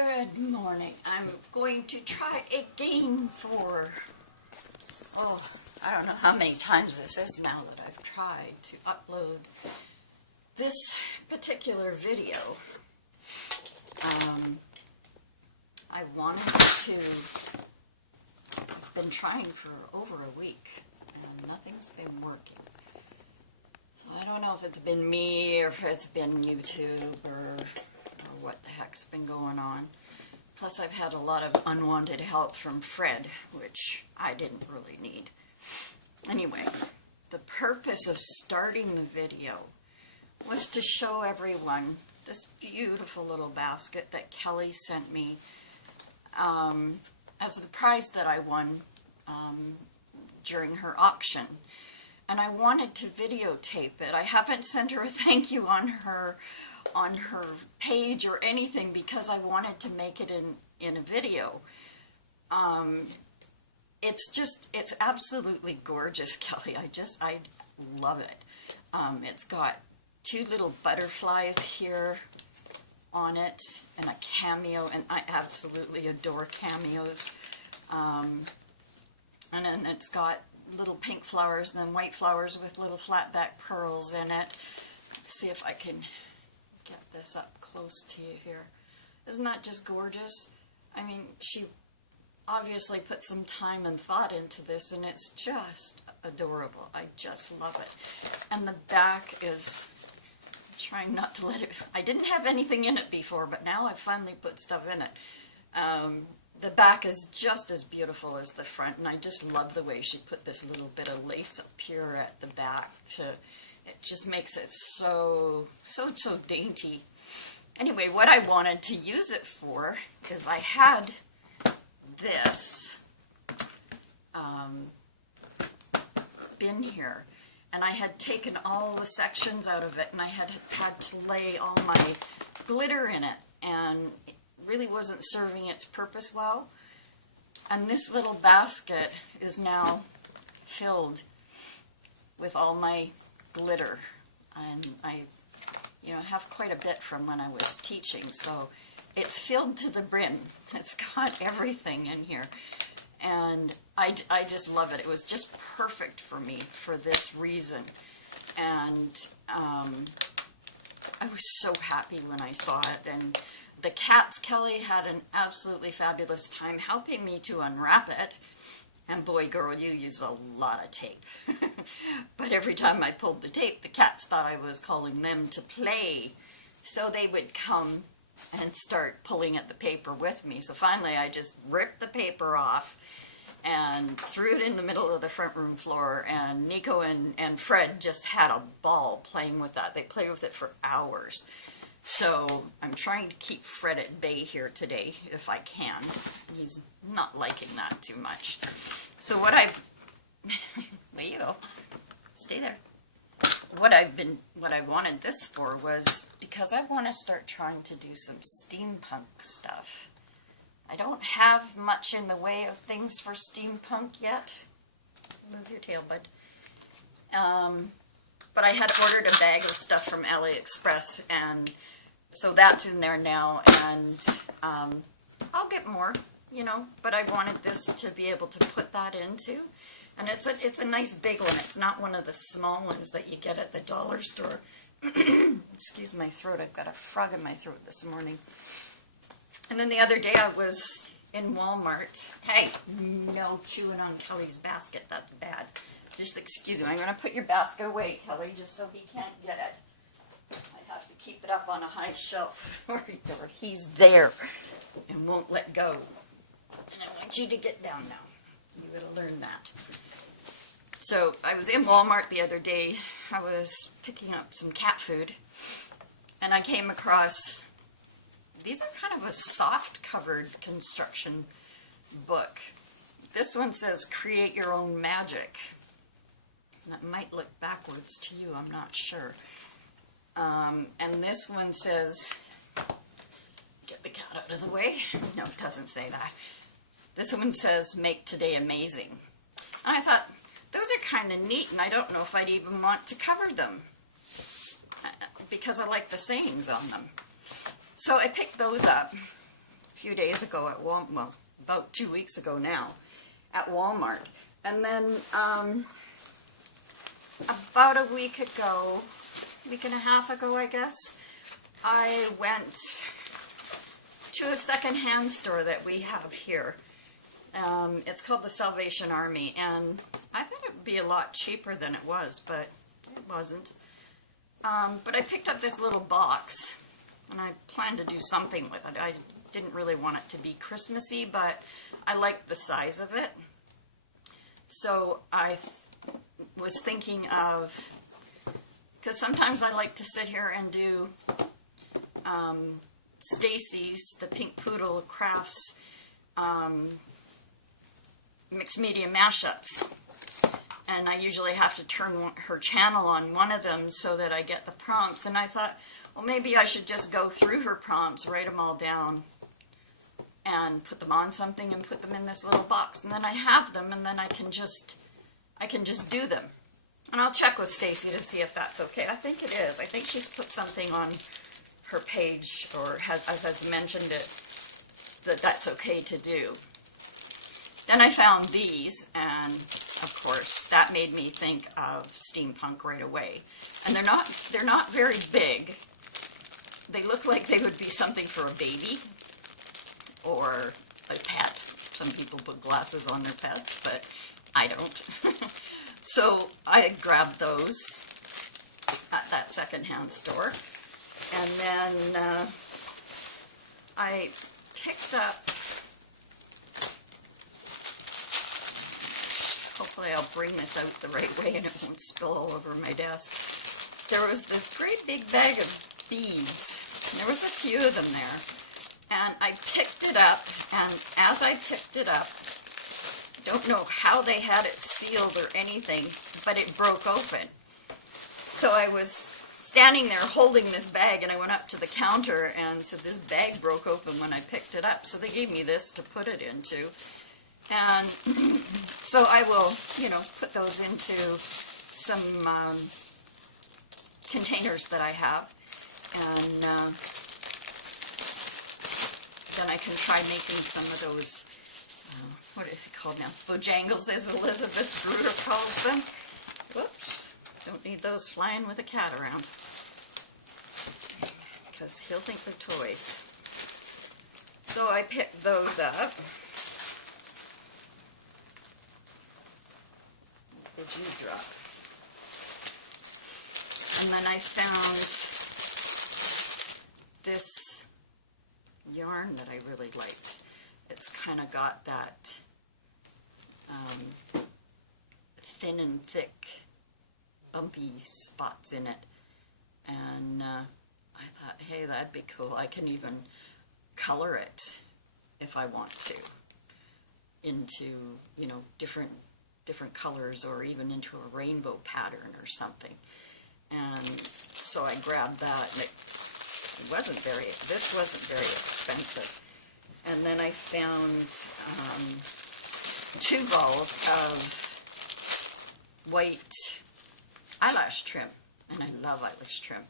Good morning. I'm going to try again for, I don't know how many times this is now that I've tried to upload this particular video. I wanted to, I've been trying for over a week and nothing's been working. So I don't know if it's been me or if it's been YouTube or what the heck's been going on. Plus I've had a lot of unwanted help from Fred, which I didn't really need. Anyway, the purpose of starting the video was to show everyone this beautiful little basket that Kelly sent me as the prize that I won during her auction. And I wanted to videotape it. I haven't sent her a thank you on her page or anything because I wanted to make it in a video. It's absolutely gorgeous, Kelly. I love it. It's got two little butterflies here on it and a cameo, and I absolutely adore cameos. And then it's got little pink flowers and then white flowers with little flat back pearls in it. Let's see if I can get this up close to you here. Isn't that just gorgeous? I mean, she obviously put some time and thought into this, and it's just adorable. I just love it. And the back is, I'm trying not to let it, I didn't have anything in it before, but now I've finally put stuff in it. The back is just as beautiful as the front, and I just love the way she put this little bit of lace up here at the back. It just makes it so dainty. Anyway, what I wanted to use it for is I had this bin here, and I had taken all the sections out of it, and I had to lay all my glitter in it, and it really wasn't serving its purpose well. And this little basket is now filled with all my glitter, and I have quite a bit from when I was teaching, so it's filled to the brim. It's got everything in here, and I just love it. It was just perfect for me for this reason, and I was so happy when I saw it. And the cats, Kelly, had an absolutely fabulous time helping me to unwrap it. And boy, girl, you use a lot of tape. But every time I pulled the tape, the cats thought I was calling them to play. So they would come and start pulling at the paper with me. So finally, I just ripped the paper off and threw it in the middle of the front room floor. And Nico and Fred just had a ball playing with that. They played with it for hours. So I'm trying to keep Fred at bay here today, if I can. He's not liking that too much. So what I've, there you go, stay there. What I wanted this for was because I want to start trying to do some steampunk stuff. I don't have much in the way of things for steampunk yet. Move your tail, bud. But I had ordered a bag of stuff from AliExpress, and so that's in there now, and I'll get more, but I wanted this to be able to put that into, and it's a nice big one. It's not one of the small ones that you get at the dollar store. Excuse my throat, I've got a frog in my throat this morning. And then the other day I was in Walmart. Hey, no chewing on Kelly's basket, that's bad. Just excuse me, I'm going to put your basket away, Kelly, just so he can't get it. I have to keep it up on a high shelf, or he's there and won't let go. And I want you to get down now. You gotta learn that. So I was in Walmart the other day. I was picking up some cat food, and I came across, these are kind of a soft covered construction book. This one says create your own magic. That might look backwards to you, I'm not sure. And this one says, get the cat out of the way. No, it doesn't say that. This one says, make today amazing. And I thought, those are kind of neat, and I don't know if I'd even want to cover them because I like the sayings on them. So I picked those up. few days ago at Walmart, well, about 2 weeks ago now, at Walmart. And then about a week and a half ago, I guess, I went to a second-hand store that we have here. It's called the Salvation Army, and I thought it would be a lot cheaper than it was, but it wasn't. But I picked up this little box, and I planned to do something with it. I didn't really want it to be Christmassy, but I liked the size of it. So I was thinking of, because sometimes I like to sit here and do Stacy's, the Pink Poodle Crafts mixed media mashups. And I usually have to turn her channel on one of them so that I get the prompts. And I thought, well, maybe I should just go through her prompts, write them all down, and put them on something and put them in this little box. And then I have them, and then I can just do them. And I'll check with Stacy to see if that's okay. I think it is. I think she's put something on her page, or has mentioned it, that's okay to do. Then I found these, and of course that made me think of steampunk right away. And they're not very big. They look like they would be something for a baby or a pet. Some people put glasses on their pets, but I don't. So I grabbed those at that secondhand store, and then I picked up, hopefully I'll bring this out the right way and it won't spill all over my desk. There was this great big bag of beads. There was a few of them there. And I picked it up, and as I picked it up, don't know how they had it sealed or anything, but it broke open. So I was standing there holding this bag, and I went up to the counter and said, this bag broke open when I picked it up. So they gave me this to put it into. And so I will, put those into some containers that I have. And then I can try making some of those, what is it called now? Bojangles, as Elizabeth Bruder calls them. Whoops, don't need those flying with a cat around, because he'll think they're toys. So I picked those up. The dewdrop. And then I found this yarn that I really liked. It's kind of got that thin and thick, bumpy spots in it. And I thought, hey, that'd be cool. I can even color it if I want to into, different colors, or even into a rainbow pattern or something. And so I grabbed that, and this wasn't very expensive. And then I found 2 balls of white eyelash trim, and I love eyelash trim.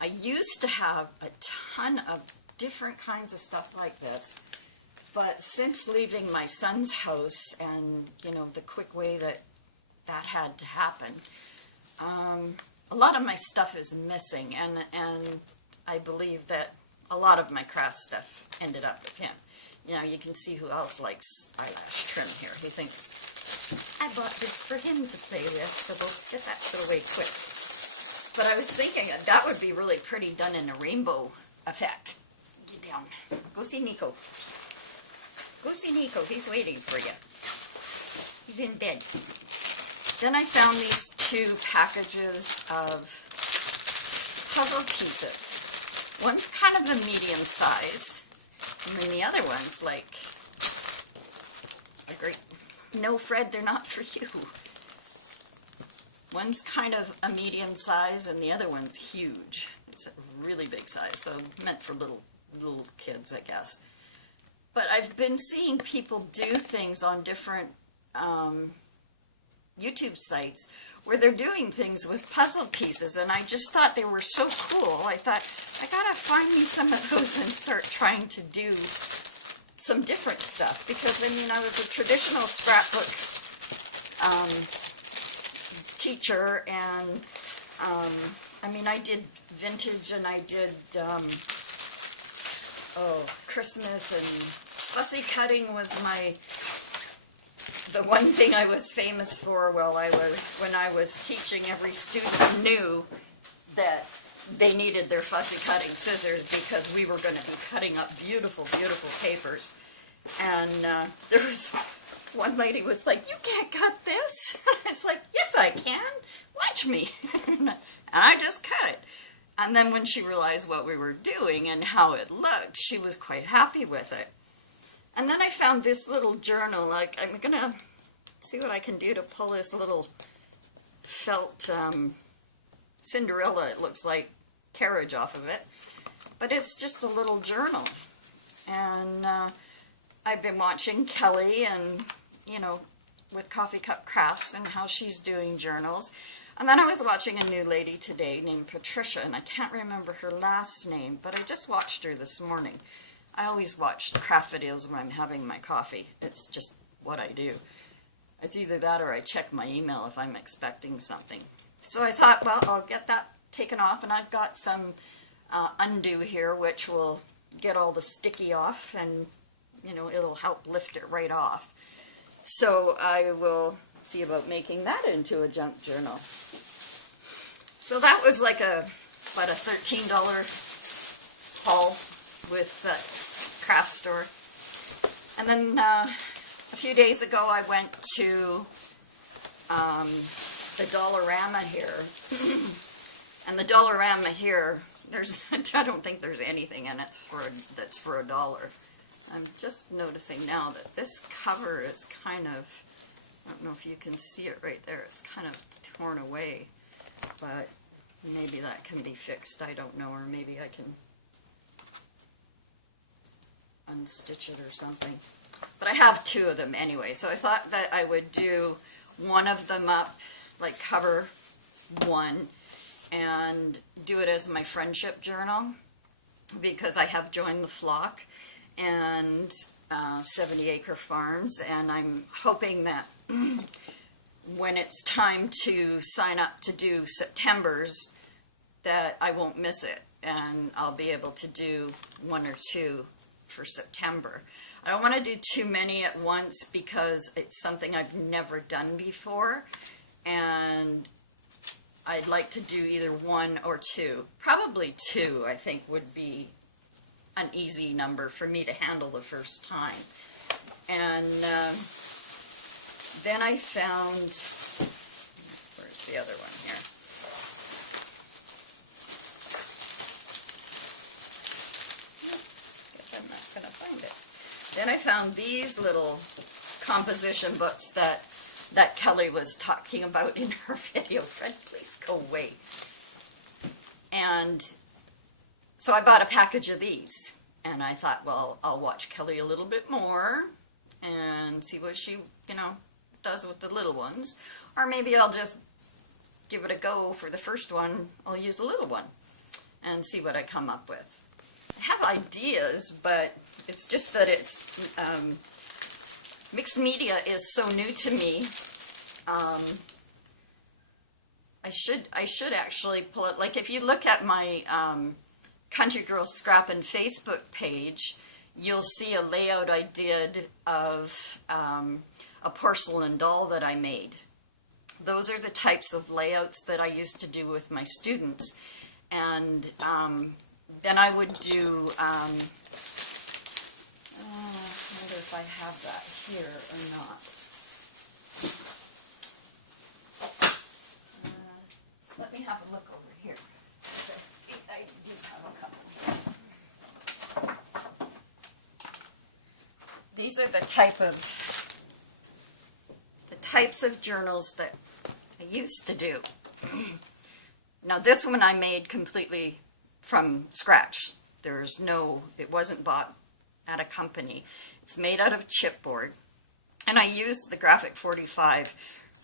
I used to have a ton of different kinds of stuff like this, but since leaving my son's house and, the quick way that had to happen, a lot of my stuff is missing, and I believe that a lot of my craft stuff ended up with him. You can see who else likes eyelash trim here. He thinks, I bought this for him to play with, so we'll get that put away quick. But I was thinking that would be really pretty done in a rainbow effect. Get down. Go see Nico. Go see Nico. He's waiting for you. He's in bed. Then I found these 2 packages of puzzle pieces. One's kind of a medium size, and then the other one's like a great, no, Fred, they're not for you. One's kind of a medium size, and the other one's huge. It's a really big size, so meant for little kids, I guess. But I've been seeing people do things on different YouTube sites where they're doing things with puzzle pieces, and I just thought they were so cool. I thought, I gotta find me some of those and start trying to do some different stuff, because I mean, I was a traditional scrapbook teacher, and I mean, I did vintage, and I did Christmas, and fussy cutting was the one thing I was famous for. Well, when I was teaching, every student knew that they needed their fussy cutting scissors, because we were going to be cutting up beautiful, beautiful papers. And there was one lady was like, "You can't cut this." It's like, "Yes, I can. Watch me." And I just cut it. And then when she realized what we were doing and how it looked, she was quite happy with it. And then I found this little journal. Like, I'm going to see what I can do to pull this little felt Cinderella, it looks like, carriage off of it. But it's just a little journal. And I've been watching Kelly and, you know, with Coffee Cup Crafts and how she's doing journals. And then I was watching a new lady today named Patricia, and I can't remember her last name, but I just watched her this morning. I always watch craft videos when I'm having my coffee. It's just what I do. It's either that or I check my email if I'm expecting something. So I thought, well, I'll get that taken off, and I've got some undo here, which will get all the sticky off, and, you know, it'll help lift it right off. So I will see about making that into a junk journal. So that was like a $13 haul with that craft store. And then a few days ago I went to the Dollarama here. And the Dollarama here, I don't think there's anything in it that's for $1. I'm just noticing now that this cover is kind of, I don't know if you can see it right there, it's kind of torn away, but maybe that can be fixed, I don't know, or maybe I can unstitch it or something. But I have two of them anyway, so I thought that I would do one of them up, like cover one, and do it as my friendship journal, because I have joined the flock and 70 Acre Farms, and I'm hoping that when it's time to sign up to do September's, that I won't miss it, and I'll be able to do one or two for September. I don't want to do too many at once because it's something I've never done before, and I'd like to do either one or two. Probably two, I think, would be an easy number for me to handle the first time. And then I found, where's the other one here? Guess I'm not going to find it. Then I found these little composition books that Kelly was talking about in her video. Fred, please go away. And so I bought a package of these, and I thought, well, I'll watch Kelly a little bit more and see what she, you know, does with the little ones. Or maybe I'll just give it a go for the first one. I'll use a little one and see what I come up with. I have ideas, but it's just that it's, mixed media is so new to me. I should actually pull it, like if you look at my Country Girls Scrappin' Facebook page, you'll see a layout I did of a porcelain doll that I made. Those are the types of layouts that I used to do with my students. And then I would do, I wonder if I have that here or not. Just let me have a look over here. I do have a couple. These are the types of journals that I used to do. Now this one I made completely from scratch. There's no, it wasn't bought at a company. It's made out of chipboard, and I used the Graphic 45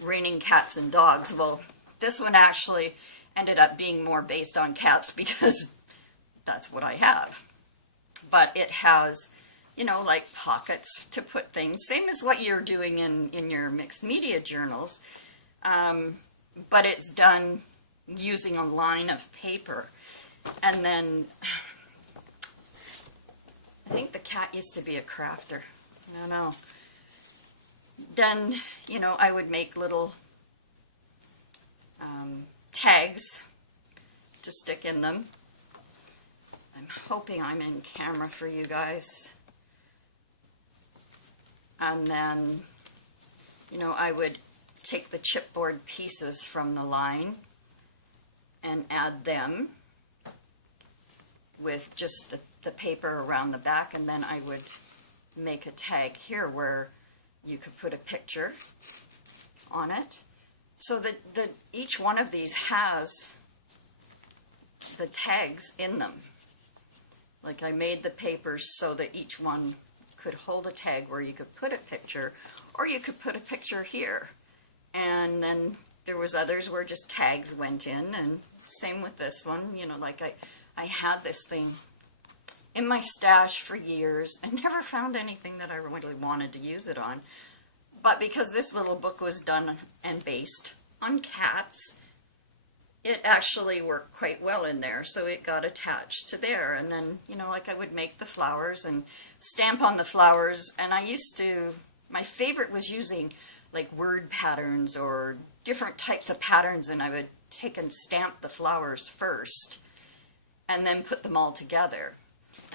Raining Cats and Dogs. Well, this one actually ended up being more based on cats because that's what I have. But it has you know, like pockets to put things, same as what you're doing in your mixed media journals, but it's done using a line of paper. And then I think the cat used to be a crafter. I don't know. Then, you know, I would make little tags to stick in them. I'm hoping I'm in camera for you guys. And then, you know, I would take the chipboard pieces from the line and add them with just the paper around the back, and then I would make a tag here where you could put a picture on it, so that each one of these has the tags in them. Like, I made the papers so that each one could hold a tag where you could put a picture, or you could put a picture here. And then there was others where just tags went in, and same with this one. You know, like I had this thing in my stash for years and never found anything that I really wanted to use it on. But because this little book was done and based on cats, it actually worked quite well in there, so it got attached to there. And then, you know, like I would make the flowers and stamp on the flowers, and I used to, my favorite was using like word patterns or different types of patterns, and I would take and stamp the flowers first and then put them all together.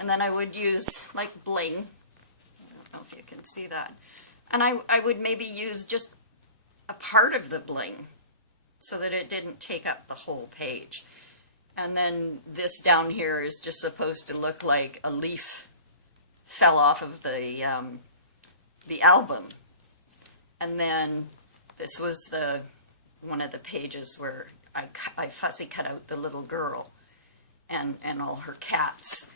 And then I would use like bling, I don't know if you can see that, and I would maybe use just a part of the bling so that it didn't take up the whole page. And then this down here is just supposed to look like a leaf fell off of the album. And then this was one of the pages where I fussy cut out the little girl and all her cats,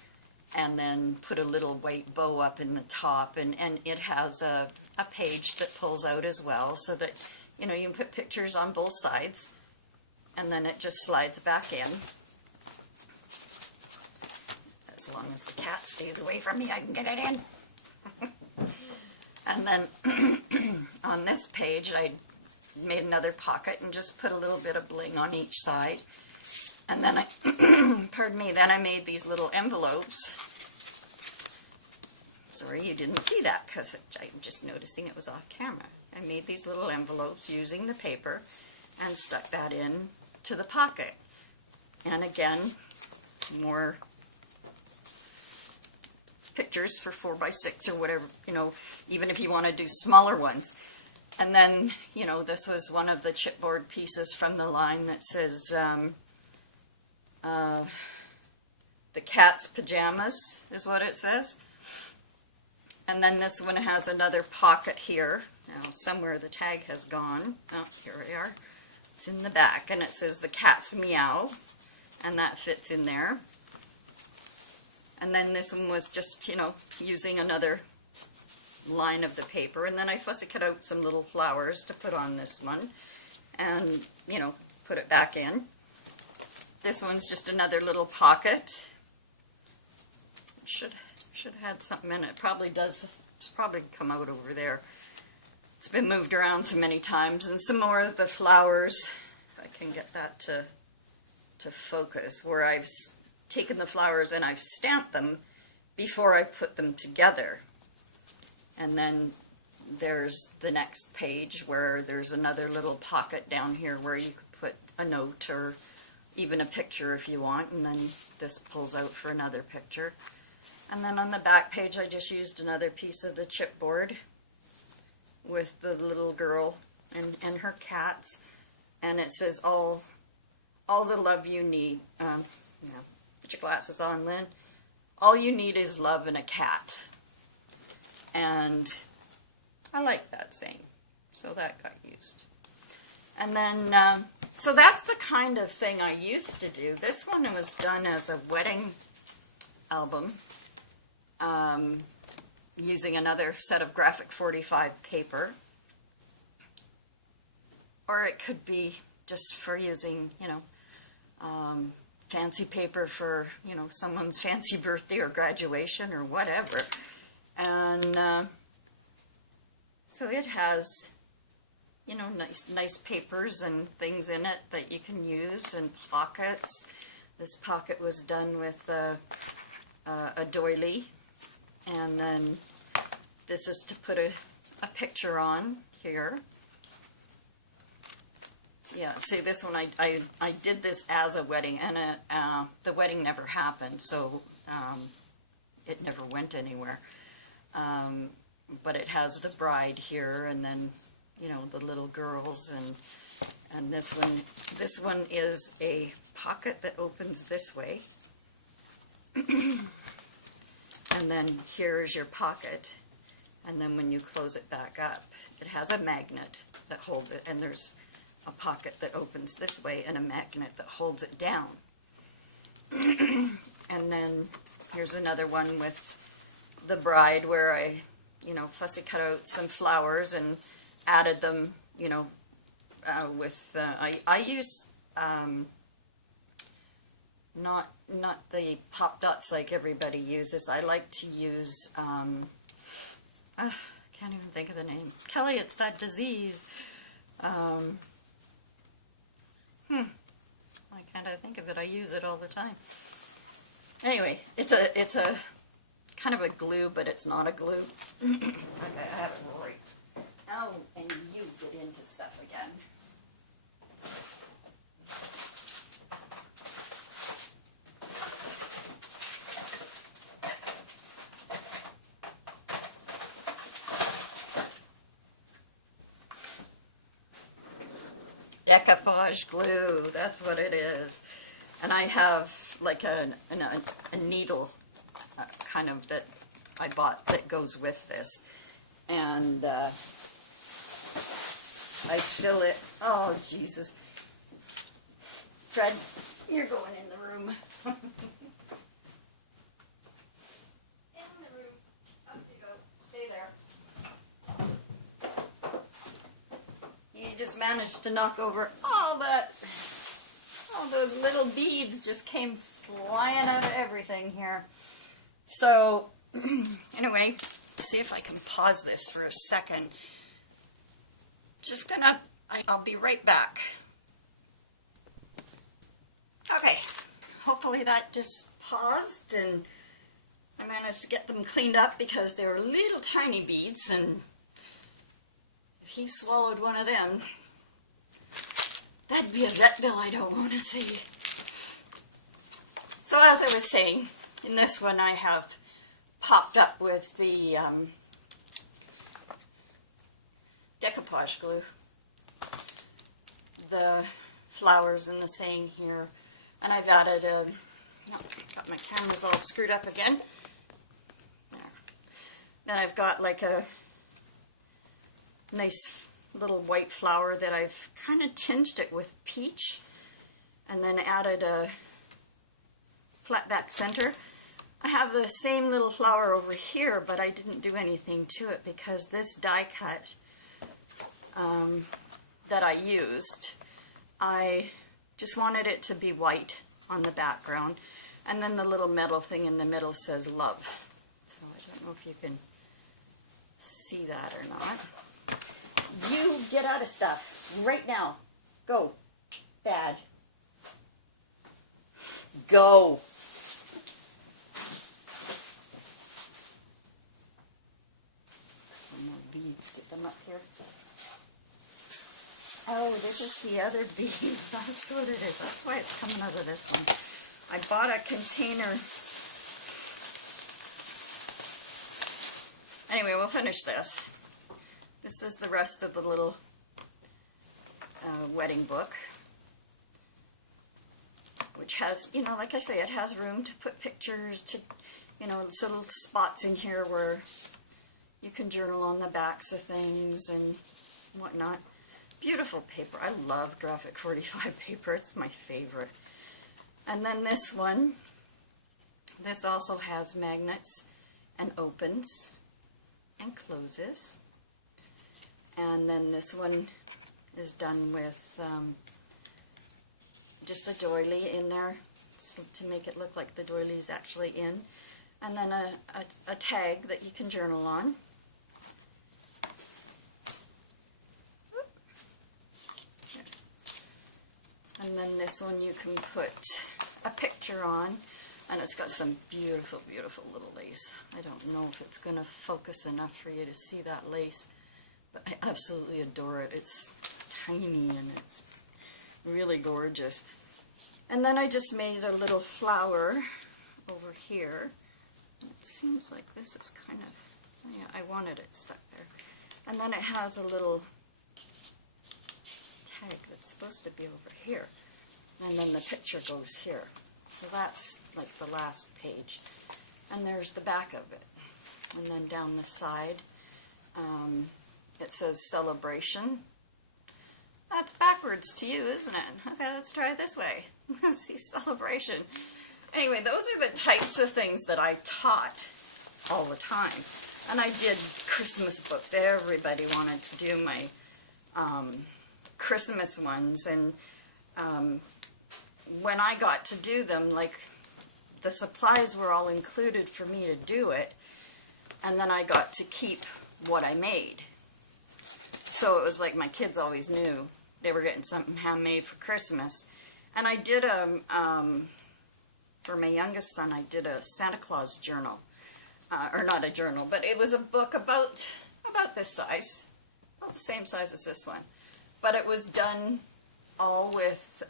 and then put a little white bow up in the top, and it has a page that pulls out as well, so that, you know, you can put pictures on both sides, and then it just slides back in. As long as the cat stays away from me, I can get it in. And then on this page, I made another pocket and just put a little bit of bling on each side. And then pardon me, then I made these little envelopes. Sorry, you didn't see that because I'm just noticing it was off camera. I made these little envelopes using the paper and stuck that in to the pocket. And again, more pictures for 4x6 or whatever, you know, even if you want to do smaller ones. And then, you know, this was one of the chipboard pieces from the line that says the cat's pajamas is what it says. And then this one has another pocket here. Now somewhere the tag has gone. Oh, here we are. It's in the back, and it says the cat's meow, and that fits in there. And then this one was just, you know, using another line of the paper, and then I fussy cut out some little flowers to put on this one, and, you know, put it back in. This one's just another little pocket. It should have had something in it. Probably does. It's probably come out over there. It's been moved around so many times. And some more of the flowers, if I can get that to focus, where I've taken the flowers and I've stamped them before I put them together. And then there's the next page where there's another little pocket down here where you could put a note or even a picture if you want, and then this pulls out for another picture. And then on the back page I just used another piece of the chipboard with the little girl and her cats, and it says all the love you need. Yeah, put your glasses on, Lynn. All you need is love and a cat. And I like that saying, so that got used. And then, so that's the kind of thing I used to do. This one was done as a wedding album, using another set of graphic 45 paper. Or it could be just for using, you know, fancy paper for, you know, someone's fancy birthday or graduation or whatever. And so it has, you know, nice papers and things in it that you can use, and pockets. This pocket was done with a doily, and then this is to put a picture on here. So yeah, see, this one I did this as a wedding, and the wedding never happened, so it never went anywhere. But it has the bride here, and then, you know, the little girls, and this one is a pocket that opens this way. And then here's your pocket, and then when you close it back up, it has a magnet that holds it, and there's a pocket that opens this way and a magnet that holds it down. And then here's another one with the bride, where I, you know, fussy cut out some flowers and added them, you know, with, I use, not the pop dots like everybody uses. I like to use, I can't even think of the name. Kelly, it's that disease. Why can't I think of it? I use it all the time. Anyway, it's a kind of a glue, but it's not a glue. Okay, I have it right. Oh, and you get into stuff again. Decoupage glue, that's what it is. And I have like a needle kind of that I bought that goes with this. And I fill it, oh Jesus. Fred, you're going in the room. In the room, up you go, stay there. You just managed to knock over all those little beads just came flying out of everything here. So, anyway, see if I can pause this for a second. I'll be right back. Okay, hopefully that just paused, and I managed to get them cleaned up because they were little tiny beads, and if he swallowed one of them, that'd be a vet bill I don't want to see. So as I was saying, in this one I have popped up with the decoupage glue, the flowers and the saying here, and I've added got my cameras all screwed up again. There. Then I've got like a nice little white flower that I've kind of tinged it with peach, and then added a flat back center. I have the same little flower over here, but I didn't do anything to it because this die cut that I used, I just wanted it to be white on the background, and then the little metal thing in the middle says love. So I don't know if you can see that or not. You get out of stuff right now. Go. Bad. Go. Some more beads. Get them up here. Oh, this is the other beads. That's what it is. That's why it's coming out of this one. I bought a container. Anyway, we'll finish this. This is the rest of the little wedding book, which has, you know, like I say, it has room to put pictures, to, you know, little spots in here where you can journal on the backs of things and whatnot. Beautiful paper. I love graphic 45 paper. It's my favorite. And then this one, this also has magnets and opens and closes. And then this one is done with just a doily in there to make it look like the doily is actually in. and then a tag that you can journal on. And then this one you can put a picture on, and it's got some beautiful, beautiful little lace. I don't know if it's going to focus enough for you to see that lace, but I absolutely adore it. It's tiny and it's really gorgeous. And then I just made a little flower over here. And it seems like this is kind of, oh yeah, I wanted it stuck there. And then it has a little tag that's supposed to be over here. And then the picture goes here. So that's like the last page. And there's the back of it. And then down the side, it says celebration. That's backwards to you, isn't it? Okay, let's try it this way. See, celebration. Anyway, those are the types of things that I taught all the time. And I did Christmas books. Everybody wanted to do my Christmas ones. And when I got to do them, like, the supplies were all included for me to do it. And then I got to keep what I made. So it was like my kids always knew they were getting something handmade for Christmas. And I did for my youngest son, I did a Santa Claus journal. Or not a journal, but it was a book about this size. About the same size as this one. But it was done all with,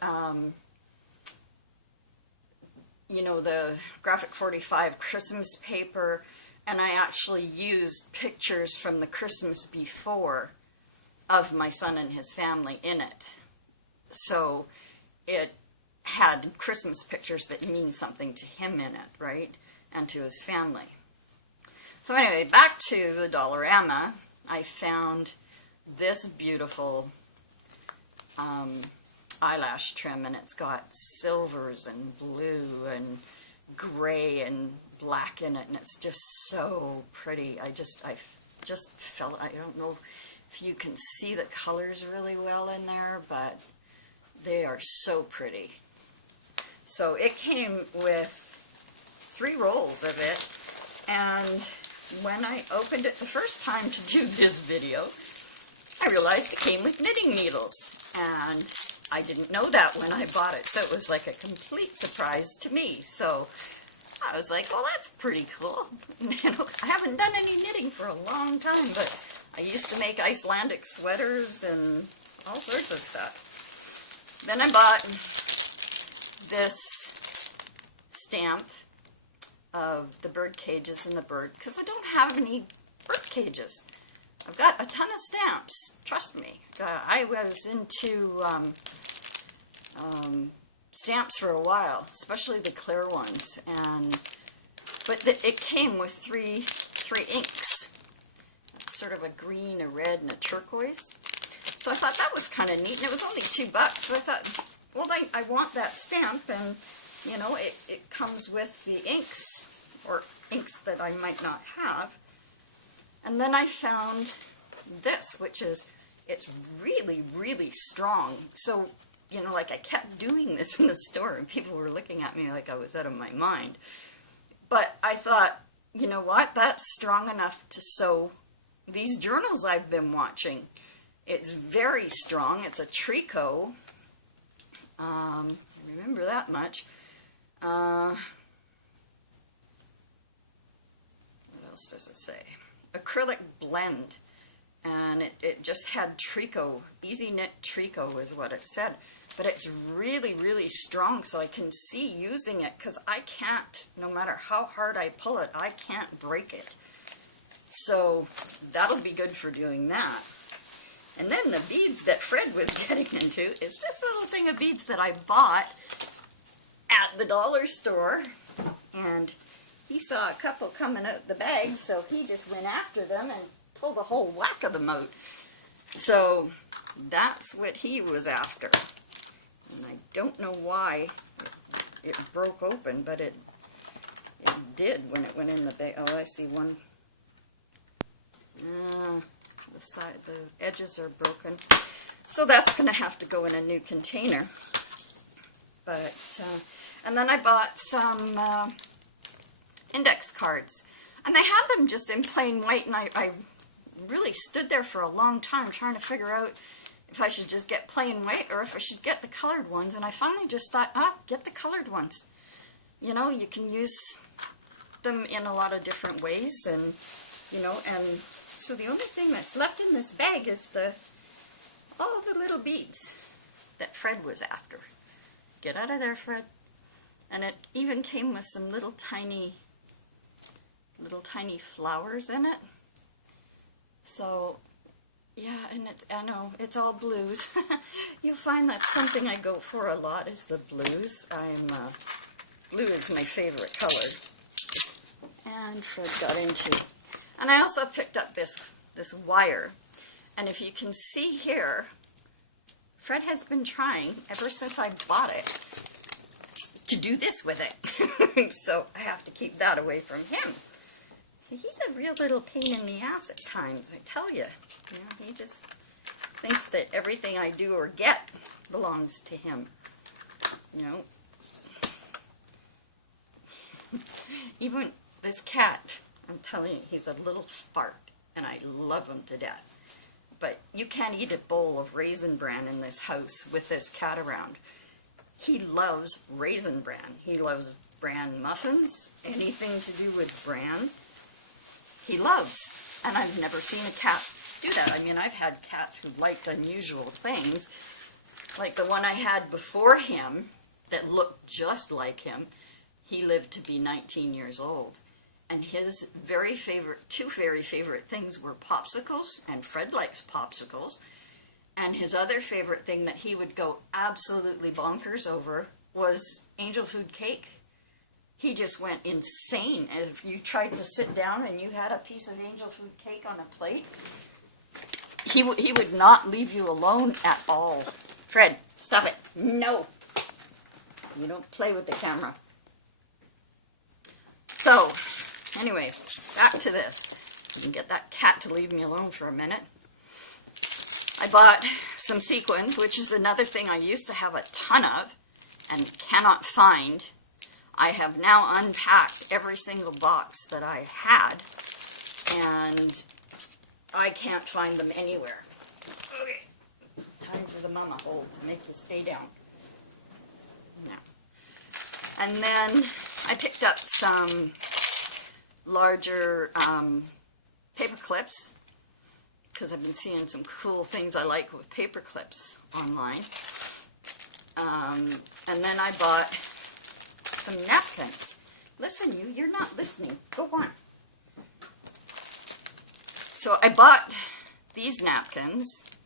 you know, the Graphic 45 Christmas paper. And I actually used pictures from the Christmas before of my son and his family in it. So it had Christmas pictures that mean something to him in it, right? And to his family. So anyway, back to the Dollarama. I found this beautiful eyelash trim, and it's got silvers and blue and gray and black in it, and it's just so pretty. I just felt, I don't know if you can see the colors really well in there, but they are so pretty. So it came with 3 rolls of it, and when I opened it the first time to do this video, I realized it came with knitting needles, and I didn't know that when I bought it, so it was like a complete surprise to me. So I was like, well, that's pretty cool. You know, I haven't done any knitting for a long time, but I used to make Icelandic sweaters and all sorts of stuff. Then I bought this stamp of the bird cages and the bird, because I don't have any bird cages. I've got a ton of stamps, trust me. I was into stamps for a while, especially the clear ones, but it came with three inks, sort of a green, a red, and a turquoise. So I thought that was kind of neat, and it was only $2. So I thought, well, I want that stamp, and you know, it comes with the inks, or inks that I might not have. And then I found this, which is, it's really, really strong. So, you know, like I kept doing this in the store and people were looking at me like I was out of my mind. But I thought, you know what, that's strong enough to sew these journals I've been watching. It's very strong. It's a tricot. I remember that much. What else does it say? Acrylic blend, and it just had tricot, easy knit tricot is what it said, but it's really, really strong, so I can see using it, because I can't, no matter how hard I pull it, I can't break it. So that'll be good for doing that. And then the beads that Fred was getting into is this little thing of beads that I bought at the dollar store, and he saw a couple coming out the bag, so he just went after them and pulled a whole whack of them out. So that's what he was after. And I don't know why it broke open, but it did when it went in the bag. Oh, I see one. The edges are broken. So that's going to have to go in a new container. But, and then I bought some index cards. And they had them just in plain white, and I really stood there for a long time trying to figure out if I should just get plain white or if I should get the colored ones. And I finally just thought, get the colored ones. You know, you can use them in a lot of different ways, and, you know, and so the only thing that's left in this bag is all the little beads that Fred was after. Get out of there, Fred. And it even came with some little tiny flowers in it. So, yeah, and I know, it's all blues. You'll find that's something I go for a lot, is the blues. Blue is my favorite color. And Fred got into. And I also picked up this wire. And if you can see here, Fred has been trying, ever since I bought it, to do this with it. So I have to keep that away from him. So he's a real little pain in the ass at times, I tell you. You know, he just thinks that everything I do or get belongs to him. You know. Even this cat, I'm telling you, he's a little fart, and I love him to death. But you can't eat a bowl of Raisin Bran in this house with this cat around. He loves Raisin Bran. He loves bran muffins, anything to do with bran. He loves, and I've never seen a cat do that. I mean, I've had cats who liked unusual things, like the one I had before him that looked just like him. He lived to be 19 years old, and his two very favorite things were popsicles, and Fred likes popsicles, and his other favorite thing that he would go absolutely bonkers over was angel food cake. He just went insane. If you tried to sit down and you had a piece of angel food cake on a plate, he would not leave you alone at all. Fred, stop it. No. You don't play with the camera. So, anyway, back to this. You can get that cat to leave me alone for a minute. I bought some sequins, which is another thing I used to have a ton of and cannot find. I have now unpacked every single box that I had, and I can't find them anywhere. Okay, time for the mama hold to make you stay down. Now, and then I picked up some larger paper clips, because I've been seeing some cool things I like with paper clips online. And then I bought some napkins. Listen, you're not listening. Go on. So I bought these napkins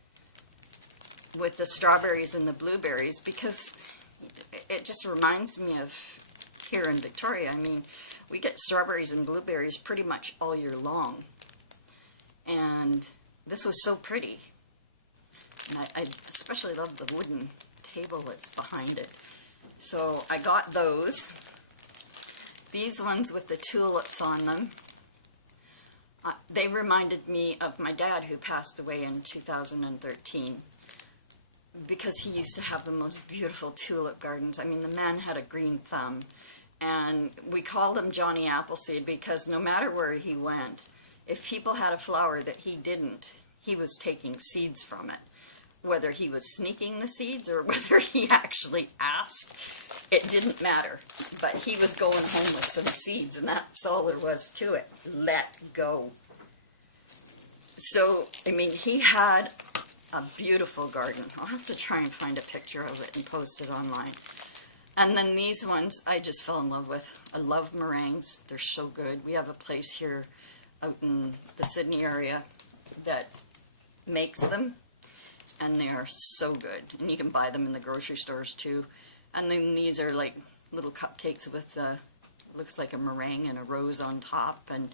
with the strawberries and the blueberries because it just reminds me of here in Victoria. I mean, we get strawberries and blueberries pretty much all year long. And this was so pretty. And I especially love the wooden table that's behind it. So I got those. These ones with the tulips on them. They reminded me of my dad, who passed away in 2013, because he used to have the most beautiful tulip gardens. I mean, the man had a green thumb, and we called him Johnny Appleseed because no matter where he went, if people had a flower that he didn't, he was taking seeds from it. Whether he was sneaking the seeds or whether he actually asked, it didn't matter. But he was going home with some seeds, and that's all there was to it. Let go. So, I mean, he had a beautiful garden. I'll have to try and find a picture of it and post it online. And then these ones I just fell in love with. I love meringues. They're so good. We have a place here out in the Sydney area that makes them, and they are so good. And you can buy them in the grocery stores too. And then these are like little cupcakes with looks like a meringue and a rose on top, and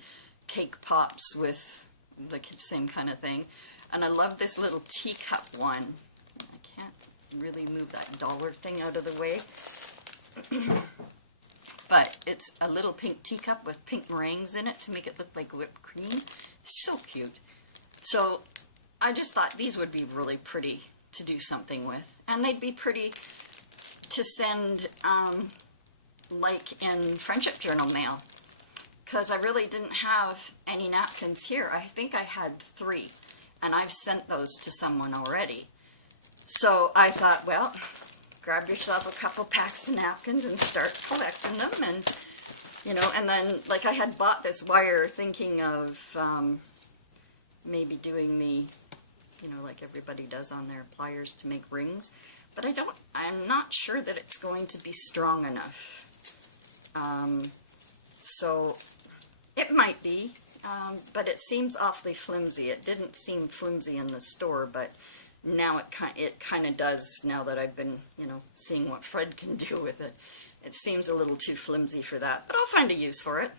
cake pops with the same kind of thing. And I love this little teacup one. I can't really move that dollar thing out of the way. But it's a little pink teacup with pink meringues in it to make it look like whipped cream. So cute. So I just thought these would be really pretty to do something with. And they'd be pretty to send like in friendship journal mail. because I really didn't have any napkins here. I think I had 3, and I've sent those to someone already. So I thought, well, grab yourself a couple packs of napkins and start collecting them. And, you know, and then, like, I had bought this wire thinking of maybe doing the, you know, like everybody does on their pliers to make rings. But I'm not sure that it's going to be strong enough. So it might be, but it seems awfully flimsy. It didn't seem flimsy in the store, but now it kind of does, now that I've been, you know, seeing what Fred can do with it. It seems a little too flimsy for that, but I'll find a use for it.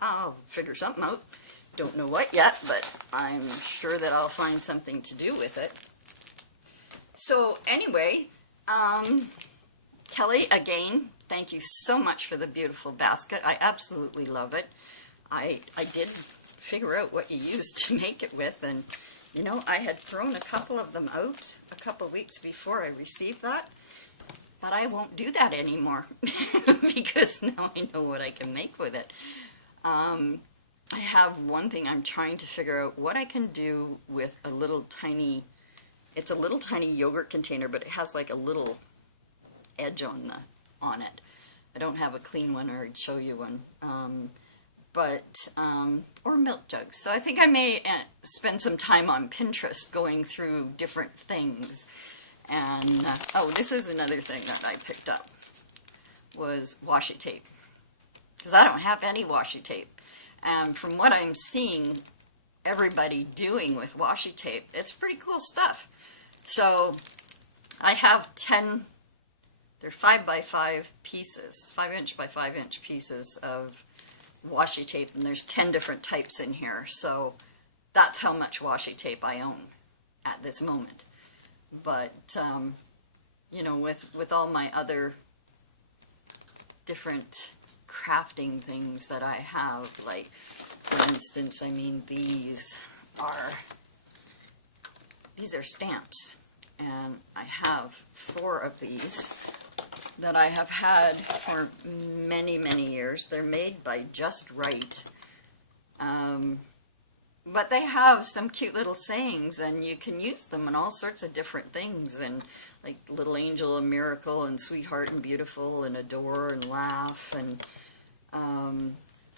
I'll figure something out. Don't know what yet, but I'm sure that I'll find something to do with it. So anyway, Kelly, again, thank you so much for the beautiful basket. I absolutely love it. I did figure out what you used to make it with, and you know, I had thrown a couple of them out a couple weeks before I received that, but I won't do that anymore because now I know what I can make with it. I have one thing I'm trying to figure out what I can do with a little tiny, it's a little tiny yogurt container, but it has like a little edge on it. I don't have a clean one, or I'd show you one. Or milk jugs. So I think I may spend some time on Pinterest going through different things. And, oh, this is another thing that I picked up, was washi tape. Because I don't have any washi tape. And from what I'm seeing everybody doing with washi tape, it's pretty cool stuff. So I have 10, they're 5x5 pieces, 5" by 5" pieces of washi tape, and there's 10 different types in here. So that's how much washi tape I own at this moment. But you know, with all my other different crafting things that I have, like for instance, I mean, these are stamps, and I have 4 of these that I have had for many, many years. They're made by Just Right. But they have some cute little sayings, and you can use them in all sorts of different things, and like Little Angel and Miracle and Sweetheart and Beautiful and Adore and Laugh and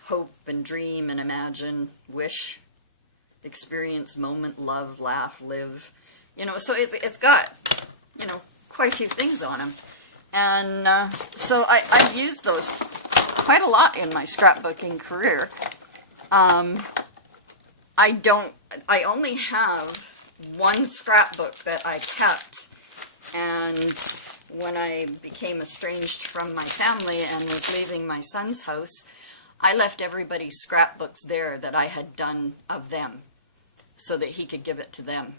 Hope and Dream and Imagine, Wish, Experience, Moment, Love, Laugh, Live. You know, so it's got, you know, quite a few things on them. And so I've used those quite a lot in my scrapbooking career. I only have one scrapbook that I kept, and when I became estranged from my family and was leaving my son's house, I left everybody's scrapbooks there that I had done of them, so that he could give it to them,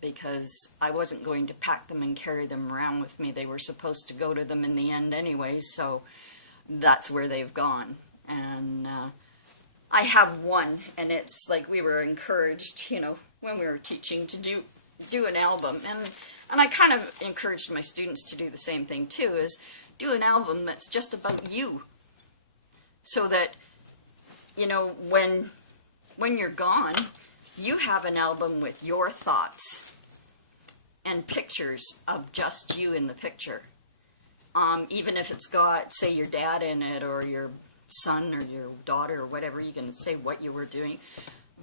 because I wasn't going to pack them and carry them around with me. They were supposed to go to them in the end anyway, so that's where they've gone. And I have one, and it's like we were encouraged, you know, when we were teaching to do an album, and I kind of encouraged my students to do the same thing too, is do an album that's just about you, so that, you know, when you're gone, you have an album with your thoughts and pictures of just you in the picture. Even if it's got, say, your dad in it, or your son or your daughter or whatever, you can say what you were doing.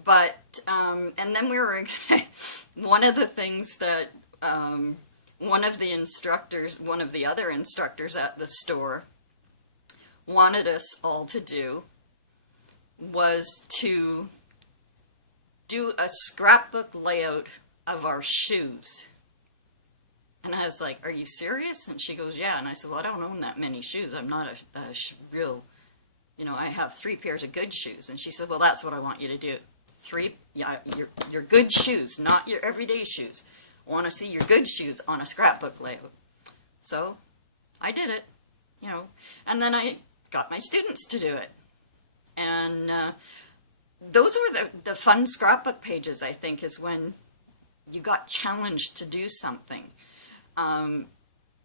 But, and then we were, one of the things that one of the other instructors at the store wanted us all to do was to do a scrapbook layout of our shoes. And I was like, are you serious? And she goes, yeah. And I said, well, I don't own that many shoes. I'm not a real, you know, I have 3 pairs of good shoes. And she said, well, that's what I want you to do. 3, yeah, your good shoes, not your everyday shoes. I want to see your good shoes on a scrapbook layout. So I did it, you know, and then I got my students to do it. And those were the fun scrapbook pages, I think, is when you got challenged to do something.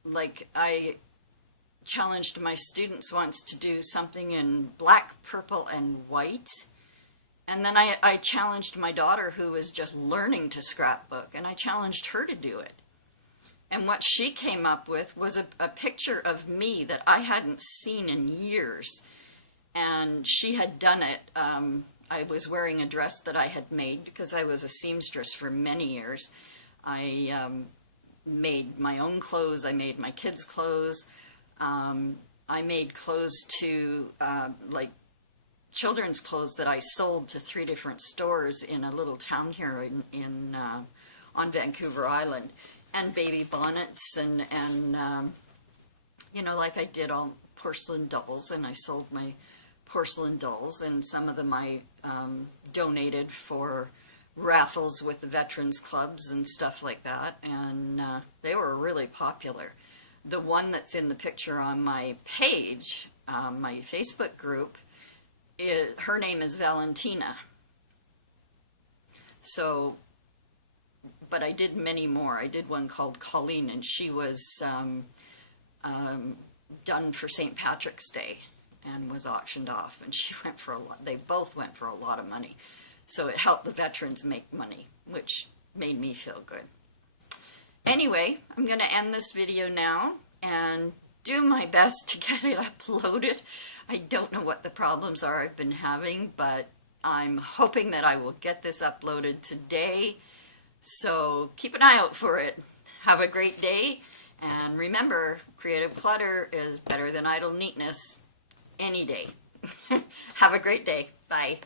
Like challenged my students once to do something in black, purple, and white. And then I challenged my daughter, who was just learning to scrapbook, and I challenged her to do it. And what she came up with was a picture of me that I hadn't seen in years. And she had done it. I was wearing a dress that I had made because I was a seamstress for many years. I made my own clothes. I made my kids' clothes. I made clothes to, like, children's clothes that I sold to 3 different stores in a little town here on Vancouver Island, and baby bonnets and you know, like I did all porcelain dolls, and I sold my porcelain dolls, and some of them I donated for raffles with the veterans clubs and stuff like that, and they were really popular. The one that's in the picture on my page, my Facebook group, her name is Valentina. So, but I did many more. I did one called Colleen, and she was done for St. Patrick's Day and was auctioned off, and she went for a lot. They both went for a lot of money. So it helped the veterans make money, which made me feel good. Anyway, I'm going to end this video now and do my best to get it uploaded. I don't know what the problems are I've been having, but I'm hoping that I will get this uploaded today. So keep an eye out for it. Have a great day, and remember, creative clutter is better than idle neatness any day. Have a great day. Bye.